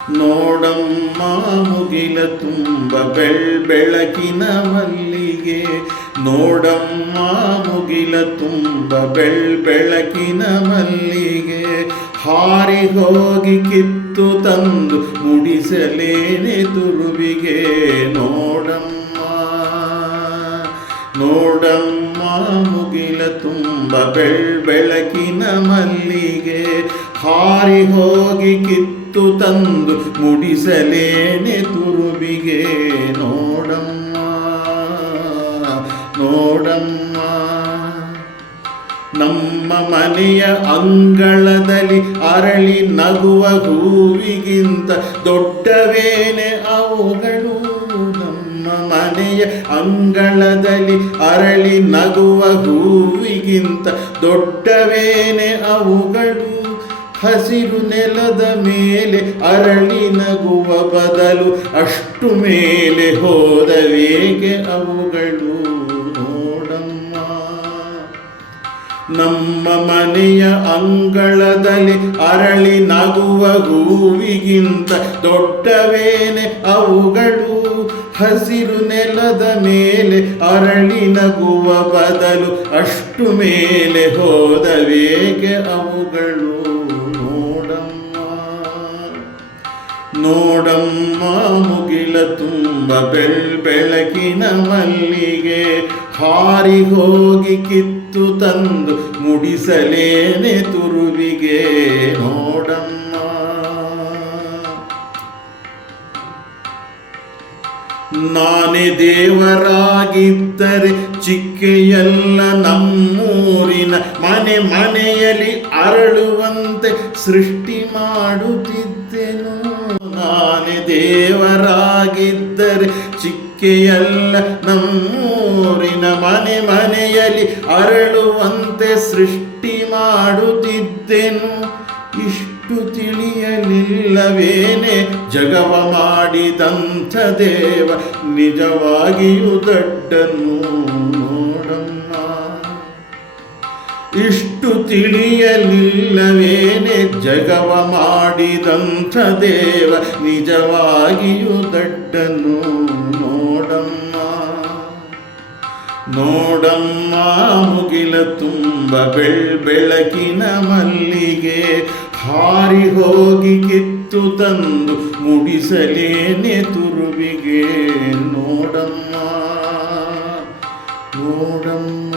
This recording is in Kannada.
ನೋಡಮ್ಮ ಮುಗಿಲ ತುಂಬ ಬೆಳಕಿನ ಮಲ್ಲಿಗೆ, ನೋಡಮ್ಮ ಮುಗಿಲ ತುಂಬ ಬೆಳಕಿನ ಮಲ್ಲಿಗೆ, ಹಾರಿ ಹೋಗಿ ಕಿತ್ತು ತಂದು ಮುಡಿಸಲೇನೆ ತುರುವಿಗೆ. ನೋಡಮ್ಮ ನೋಡಮ್ಮ ಮುಗಿಲ ತುಂಬ ಬೆಳಕಿನ ಮಲ್ಲಿಗೆ, ಹಾರಿ ಹೋಗಿ ಕಿತ್ತು ತಂದು ಮುಡಿಸಲೇನೆ ತುರುವಿಗೆ. ನೋಡಮ್ಮ ನೋಡಮ್ಮ ನಮ್ಮ ಮನೆಯ ಅಂಗಳದಲ್ಲಿ ಅರಳಿ ನಗುವ ಹೂವಿಗಿಂತ ದೊಡ್ಡವೇನೆ ಅವುಗಳು. ನಮ್ಮ ಮನೆಯ ಅಂಗಳದಲ್ಲಿ ಅರಳಿ ನಗುವ ಹೂವಿಗಿಂತ ದೊಡ್ಡವೇನೆ ಅವುಗಳು. ಹಸಿರು ನೆಲದ ಮೇಲೆ ಅರಳಿ ನಗುವ ಬದಲು ಅಷ್ಟು ಮೇಲೆ ಹೋದವೇಕೆ ಅವುಗಳು. ನೋಡಮ್ಮ ನಮ್ಮ ಮನೆಯ ಅಂಗಳದಲ್ಲಿ ಅರಳಿ ನಗುವ ಹೂವಿಗಿಂತ ದೊಡ್ಡವೇನೆ ಅವುಗಳು. ಹಸಿರು ನೆಲದ ಮೇಲೆ ಅರಳಿ ನಗುವ ಬದಲು ಅಷ್ಟು ಮೇಲೆ ಹೋದವೇಕೆ ಅವುಗಳು. ನೋಡಮ್ಮ ಮುಗಿಲ ತುಂಬ ಬೆಳಕಿನ ಮಲ್ಲಿಗೆ, ಹಾರಿ ಹೋಗಿ ಕಿತ್ತು ತಂದು ಮುಡಿಸಲೇನೆ ತುರುವಿಗೆ. ನೋಡಮ್ಮ ನಾನೇ ದೇವರಾಗಿದ್ದರೆ ಚಿಕ್ಕೆಯೆಲ್ಲ ನಮ್ಮೂರಿನ ಮನೆಯಲ್ಲಿ ಅರಳುವಂತೆ ಸೃಷ್ಟಿ ಮಾಡುತ್ತಿದ್ದೆನು. ನಾನೇ ದೇವರಾಗಿದ್ದರೆ ಚಿಕ್ಕೆಯೆಲ್ಲ ನಮ್ಮೂರಿನ ಮನೆಯಲ್ಲಿ ಅರಳುವಂತೆ ಸೃಷ್ಟಿ ಮಾಡುತ್ತಿದ್ದೆನು. ಇಷ್ಟು ತಿಳಿಯಲಿಲ್ಲವೇನೆ ಜಗವ ಮಾಡಿದಂಥ ದೇವ ನಿಜವಾಗಿಯೂ ದೊಡ್ಡನು. ನೋಡಮ್ಮ ಇಷ್ಟು ತಿಳಿಯಲಿಲ್ಲವೇನೆ ಜಗವ ಮಾಡಿದಂಥ ದೇವ ನಿಜವಾಗಿಯೂ ದೊಡ್ಡನು. ನೋಡಮ್ಮ ನೋಡಮ್ಮ ಮುಗಿಲ ತುಂಬ ಬೆಳಕಿನ ಮಲ್ಲಿಗೆ, ಹಾರಿ ಹೋಗಿ ಕಿತ್ತು ತಂದು ಮುಡಿಸಲೇನೆ ತುರುವಿಗೆ. ನೋಡಮ್ಮ ನೋಡಮ್ಮ